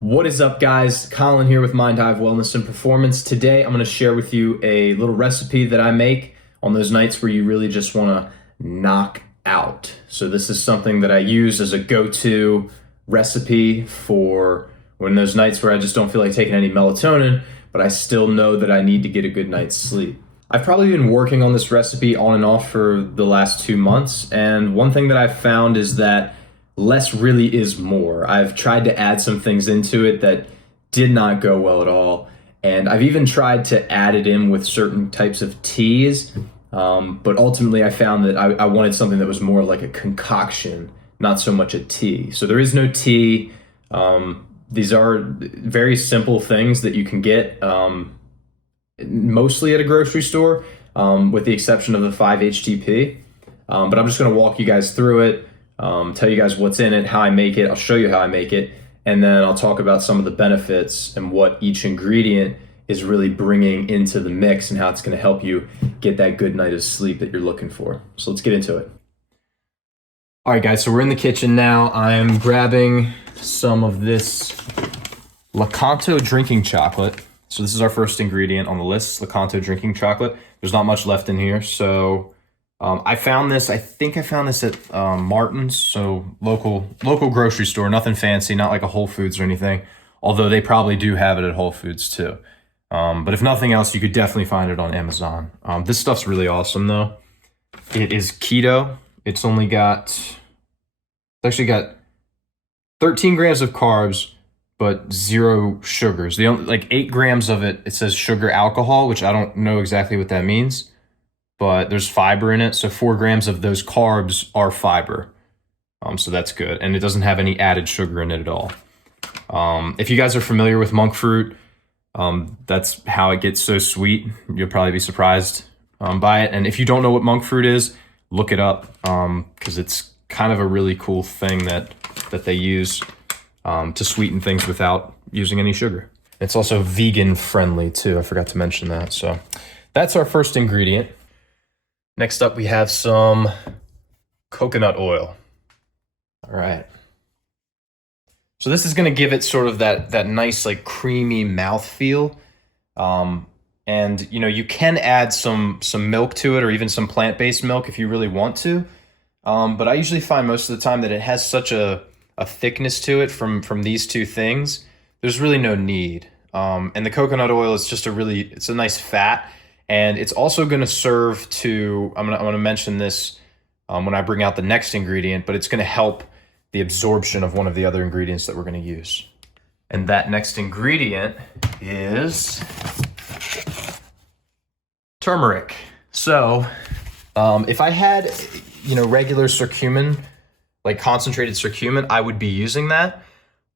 What is up, guys? Colin here with Mind Hive Wellness and Performance. Today, I'm going to share with you a little recipe that I make on those nights where you really just want to knock out. So this is something that I use as a go-to recipe for when those nights where I just don't feel like taking any melatonin, but I still know that I need to get a good night's sleep. I've probably been working on this recipe on and off for the last 2 months, and one thing that I've found is that less really is more. I've tried to add some things into it that did not go well at all. And I've even tried to add it in with certain types of teas. But ultimately, I found that I wanted something that was more like a concoction, not so much a tea. So there is no tea. These are very simple things that you can get mostly at a grocery store, with the exception of the 5-HTP. But I'm just going to walk you guys through it. Tell you guys what's in it, how I make it. I'll show you how I make it, and then I'll talk about some of the benefits and what each ingredient is really bringing into the mix and how it's going to help you get that good night of sleep that you're looking for. So let's get into it. All right, guys, so we're in the kitchen now. I'm grabbing some of this Lakanto drinking chocolate. So this is our first ingredient on the list, Lakanto drinking chocolate. There's not much left in here, so I found this, I think I found this at Martin's, so local grocery store, nothing fancy, not like a Whole Foods or anything, although they probably do have it at Whole Foods too. But if nothing else, you could definitely find it on Amazon. This stuff's really awesome though. It is keto. It's actually got 13 grams of carbs, but 0 sugars. The only, like 8 grams of it, it says sugar alcohol, which I don't know exactly what that means. But there's fiber in it, so 4 grams of those carbs are fiber. So that's good, and it doesn't have any added sugar in it at all. If you guys are familiar with monk fruit, that's how it gets so sweet. You'll probably be surprised by it. And if you don't know what monk fruit is, look it up, because it's kind of a really cool thing that they use to sweeten things without using any sugar. It's also vegan friendly too. I forgot to mention that. So that's our first ingredient. Next up, we have some coconut oil. All right. So this is going to give it sort of that nice, like creamy mouthfeel. And you know, you can add some milk to it, or even some plant-based milk if you really want to. But I usually find most of the time that it has such a thickness to it from these two things. There's really no need. And the coconut oil is just it's a nice fat. And it's also going to serve to, I'm going to mention this when I bring out the next ingredient, but it's going to help the absorption of one of the other ingredients that we're going to use. And that next ingredient is turmeric. So if I had, regular curcumin, like concentrated curcumin, I would be using that.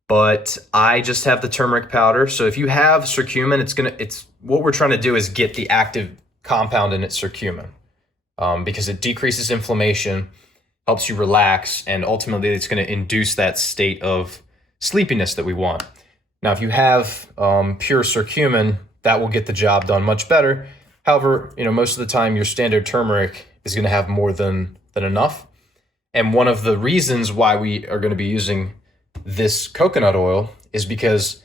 But I just have the turmeric powder. So if you have curcumin, it's what we're trying to do is get the active compound in its curcumin, because it decreases inflammation, helps you relax, and ultimately it's going to induce that state of sleepiness that we want. Now, if you have pure curcumin, that will get the job done much better. However, most of the time your standard turmeric is going to have more than enough. And one of the reasons why we are going to be using this coconut oil is because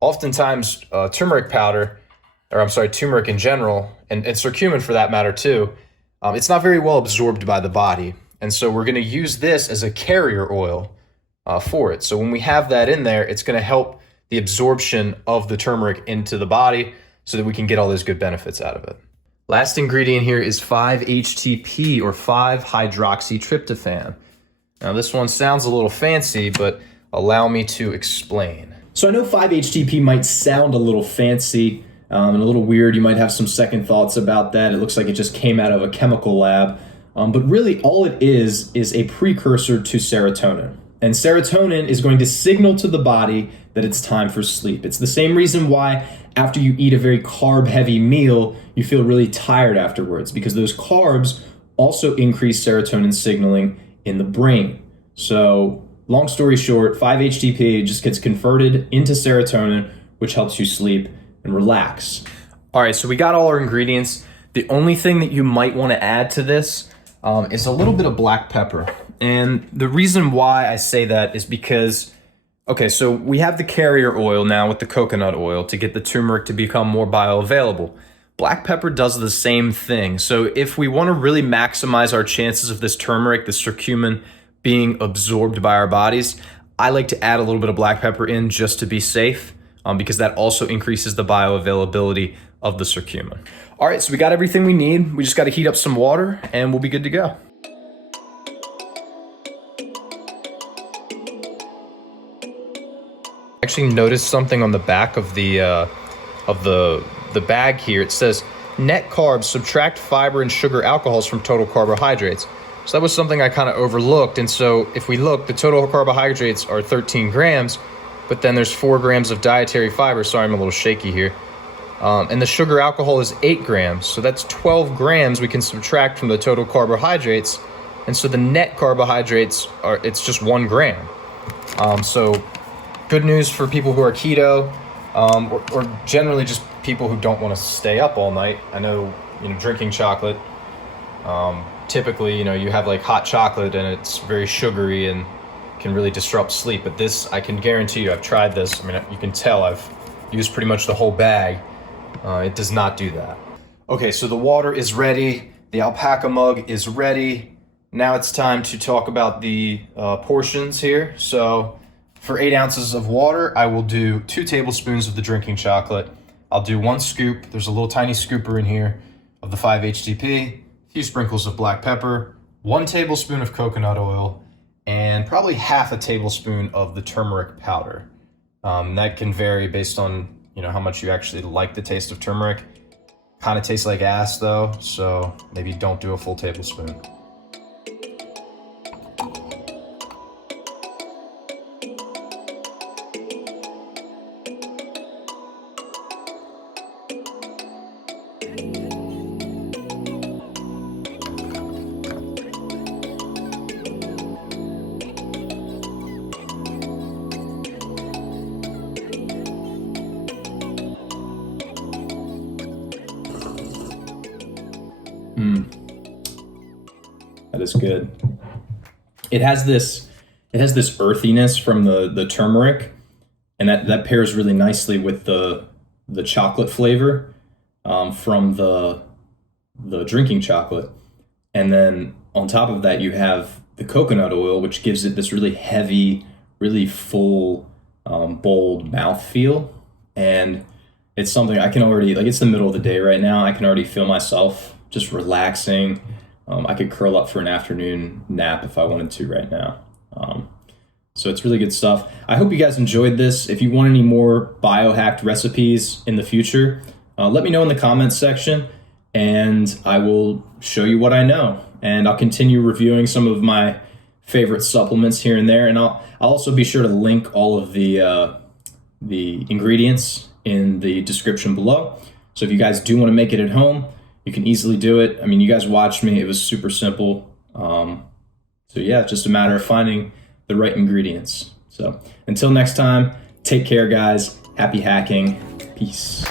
oftentimes turmeric in general, and curcumin for that matter too, it's not very well absorbed by the body. And so we're going to use this as a carrier oil for it. So when we have that in there, it's going to help the absorption of the turmeric into the body so that we can get all those good benefits out of it. Last ingredient here is 5-HTP, or 5-hydroxytryptophan. Now this one sounds a little fancy, but allow me to explain. So I know 5-HTP might sound a little fancy and a little weird. You might have some second thoughts about that. It looks like it just came out of a chemical lab. But really all it is a precursor to serotonin. And serotonin is going to signal to the body that it's time for sleep. It's the same reason why after you eat a very carb-heavy meal, you feel really tired afterwards, because those carbs also increase serotonin signaling in the brain. So long story short, 5-HTP just gets converted into serotonin, which helps you sleep and relax. All right, so we got all our ingredients. The only thing that you might want to add to this is a little bit of black pepper. And the reason why I say that is because Okay, so we have the carrier oil now with the coconut oil to get the turmeric to become more bioavailable. Black pepper does the same thing. So if we want to really maximize our chances of this turmeric, this curcumin, being absorbed by our bodies, I like to add a little bit of black pepper in just to be safe, because that also increases the bioavailability of the curcumin. All right, so we got everything we need. We just got to heat up some water and we'll be good to go. Actually noticed something on the back of the bag here. It says net carbs, subtract fiber and sugar alcohols from total carbohydrates. So that was something I kind of overlooked. And so if we look, the total carbohydrates are 13 grams, but then there's 4 grams of dietary fiber. Sorry, I'm a little shaky here. And the sugar alcohol is 8 grams. So that's 12 grams we can subtract from the total carbohydrates. And so the net carbohydrates it's just 1 gram. So good news for people who are keto, or generally just people who don't want to stay up all night. I know, drinking chocolate, typically, you have like hot chocolate and it's very sugary and can really disrupt sleep. But this, I can guarantee you, I've tried this. I mean, you can tell I've used pretty much the whole bag. It does not do that. Okay, so the water is ready. The alpaca mug is ready. Now it's time to talk about the portions here. So for 8 ounces of water, I will do 2 tablespoons of the drinking chocolate. I'll do 1 scoop. There's a little tiny scooper in here of the 5-HTP, a few sprinkles of black pepper, 1 tablespoon of coconut oil, and probably half a tablespoon of the turmeric powder. That can vary based on how much you actually like the taste of turmeric. Kind of tastes like ass though, so maybe don't do a full tablespoon. That is good. It has this earthiness from the turmeric, and that pairs really nicely with the chocolate flavor from the drinking chocolate. And then on top of that, you have the coconut oil, which gives it this really heavy, really full, bold mouthfeel. And it's something I can already, it's the middle of the day right now. I can already feel myself just relaxing. I could curl up for an afternoon nap if I wanted to right now. So it's really good stuff. I hope you guys enjoyed this. If you want any more biohacked recipes in the future, let me know in the comments section and I will show you what I know. And I'll continue reviewing some of my favorite supplements here and there. And I'll also be sure to link all of the ingredients in the description below. So if you guys do want to make it at home, you can easily do it. I mean, you guys watched me. It was super simple. So yeah, it's just a matter of finding the right ingredients. So until next time, take care, guys. Happy hacking. Peace.